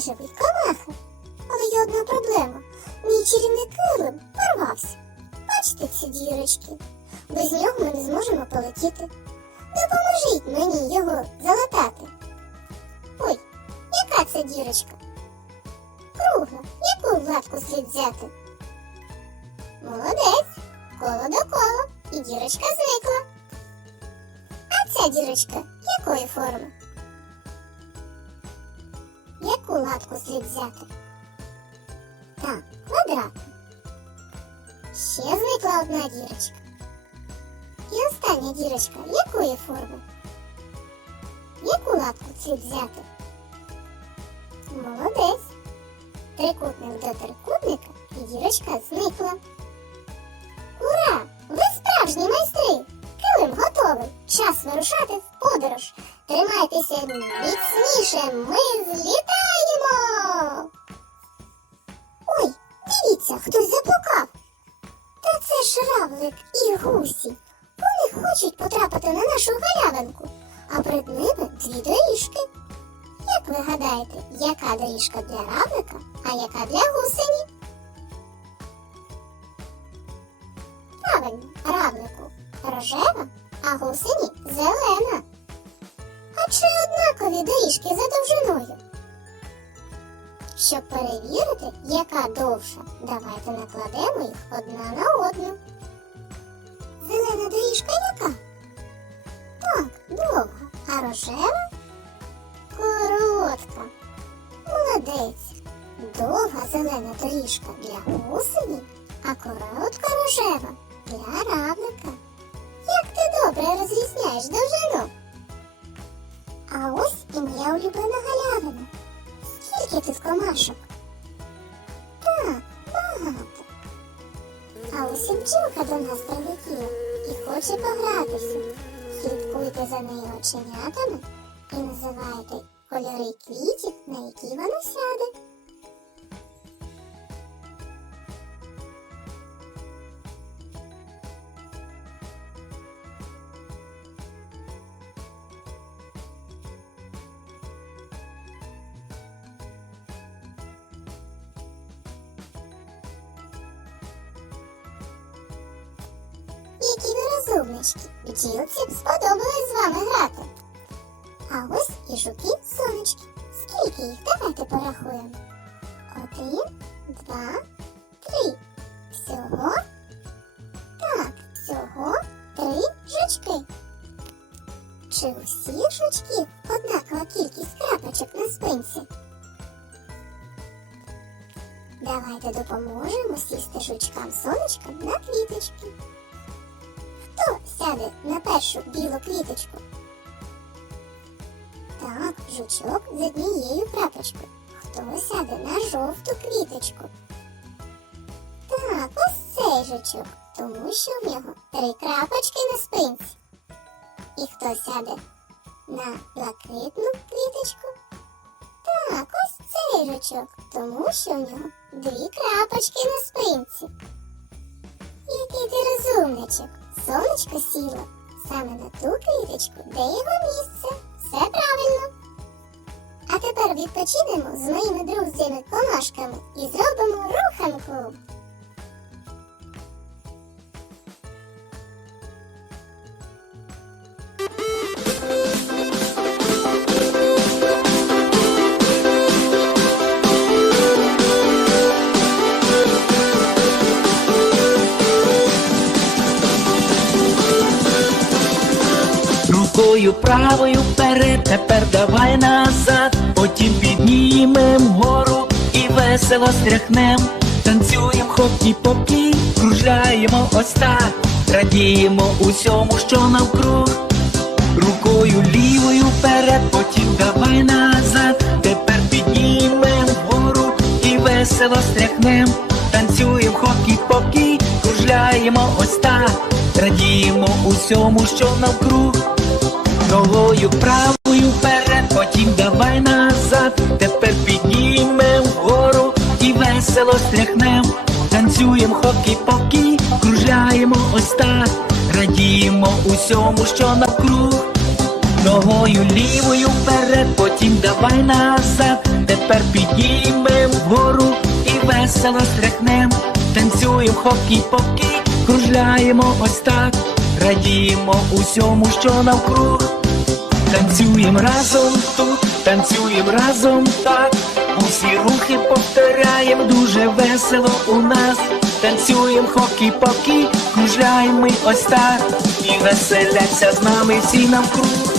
живуть комахи. Але є одна проблема. Мій чарівний килим порвався. Бачите ці дірочки? Без нього ми не зможемо полетіти. Допоможіть мені його залатати. Ой, яка це дірочка? Кругла, яку латку слід взяти? Молодець, коло до кола, і дірочка зникла. А ця дірочка якої форми? Яку латку слід взяти? Так, квадратну. Ще зникла одна дірочка. І остання дірочка якої форми? Яку латку слід взяти? Молодець. Трикутник до трикутника і дірочка зникла. Ура! Ви справжні майстри! Килим готовий! Час вирушати в подорож! Тримайтеся міцніше! Ми злітаємо! Це і гусі. Вони хочуть потрапити на нашу галявинку, а перед ними дві доріжки. Як ви гадаєте, яка доріжка для равлика, а яка для гусені? Правильно, равлику рожева, а гусені зелена. А чи однакові доріжки за довжиною? Щоб перевірити, яка довша, давайте накладемо їх одна на одну. Зелена доріжка яка? Так, довга, а рожева коротка. Молодець. Довга зелена доріжка для гусені, а коротка рожева для равлика. Як ти добре розрізняєш довжину? А ось і моя улюблена галявина. Скільки тут комашок? Так, багато. А ось і бджілка до нас прилетіла і хоче погратися. Слідкуйте за нею оченятами і називайте кольори квітів, на які вона сяде. Розумнички! Бджілці сподобалось з вами грати. А ось і жуки сонечки. Скільки їх? Давайте порахуємо. Один, два, три. Всього? Так, всього три жучки. Чи у всіх жучків однакова кількість крапочок на спинці? Давайте допоможемо сісти жучкам сонечкам на квіточки. Сяде на першу білу квіточку? Так, жучок з однією крапочкою. Хто сяде на жовту квіточку? Так, ось цей жучок, тому що в нього три крапочки на спинці. І хто сяде на блакитну квіточку? Так, ось цей жучок, тому що в нього дві крапочки на спинці. Який ти розумничок, сонечко сіло саме на ту квіточку, де його місце. Все правильно. А тепер відпочинемо з моїми друзями комашками і зробимо руханку. Рукою правою вперед, тепер давай назад, потім піднімем вгору і весело стряхнем, танцюєм хокі покі, кружляємо ось так, радіємо усьому, що навкруг. Рукою лівою вперед, потім давай назад, тепер піднімем вгору і весело стряхнем, танцюєм хокі покі, кружляємо ось так, радіємо усьому, що навкруг. Ногою правою вперед, потім давай назад, тепер піднімем вгору і весело стряхнем, танцюєм хокі-покі, кружляємо ось так, радіємо усьому, що навкруг. Ногою лівою вперед, потім давай назад. Тепер підіймем вгору і весело стряхнем. Танцюєм хокі-покі, кружляємо ось так, радіємо усьому, що навкруг. Танцюєм разом тут, танцюєм разом так. Усі рухи повторяєм дуже весело у нас. Танцюєм хокі-покі, кружляємо ми ось так. І веселяться з нами всі навкруг.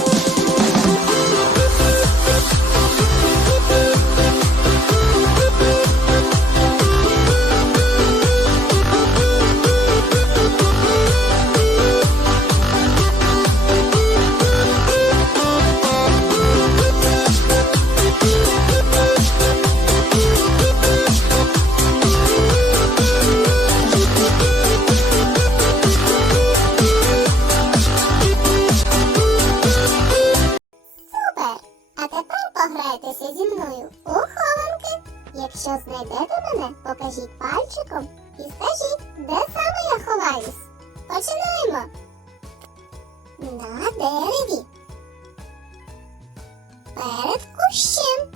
На дереві. Перед кущем.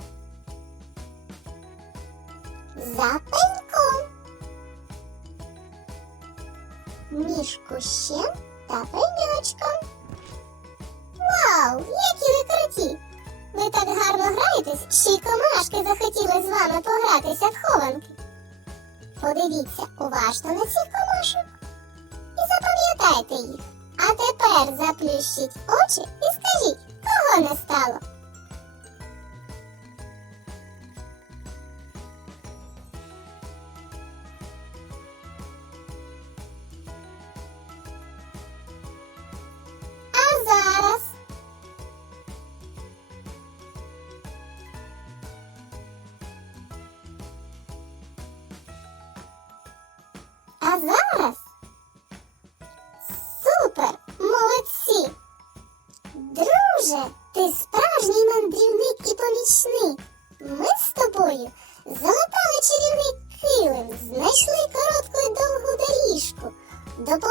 За пеньком. Між кущем та пеньочком. Вау, які ви круті! Ви так гарно граєтесь, що й комашки захотіли з вами погратися в хованки. Подивіться уважно на цих комашок і запам'ятайте їх. А тепер заплющіть очі і скажіть, кого не стало.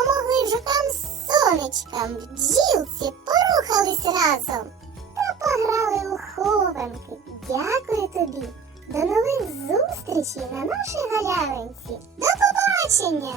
Допомогли жукам сонечкам, бджілці, порухались разом та пограли у хованки. Дякую тобі! До нових зустрічей на нашій галявинці. До побачення!